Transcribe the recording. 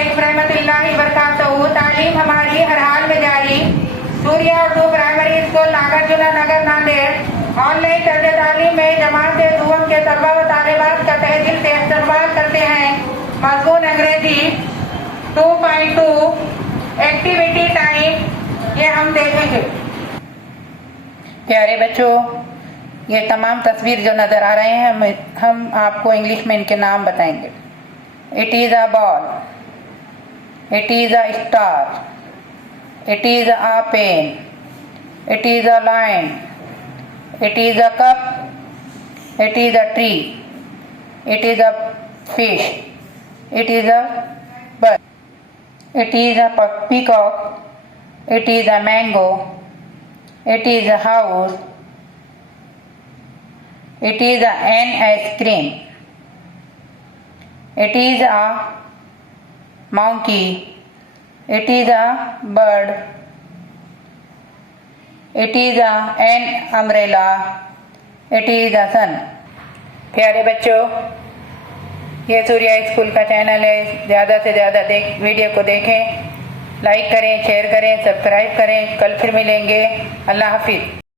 अलैकुम रहमतुल्लाहि वबरकातुहू। तालीम हमारी हर हाल में जारी। सूर्या उर्दू प्राइमरी स्कूल नागार्जुना नगर नांदेड़ ऑनलाइन तर्ज तालीम में जमात दुआम के तलबा व तालिबात का तहे दिल से इस्तकबाल करते हैं। मज़मून अंग्रेजी 2.2 एक्टिविटी टाइम ये हम देखेंगे। प्यारे बच्चों, ये तमाम तस्वीर जो नज़र आ रहे हैं हम आपको इंग्लिश में इनके नाम बताएंगे। It is a ball, it is a star, it is a pen, it is a lion, it is a cup, it is a tree, it is a fish, it is a bird, it is a peacock, it is a mango, it is a house, it is an ice cream, it is a monkey, it is a bird, it is an umbrella, it is the sun। प्यारे बच्चों, ये सूर्या स्कूल का चैनल है। ज़्यादा से ज़्यादा वीडियो को देखें, लाइक करें, शेयर करें, सब्सक्राइब करें। कल फिर मिलेंगे। अल्लाह हाफिज़।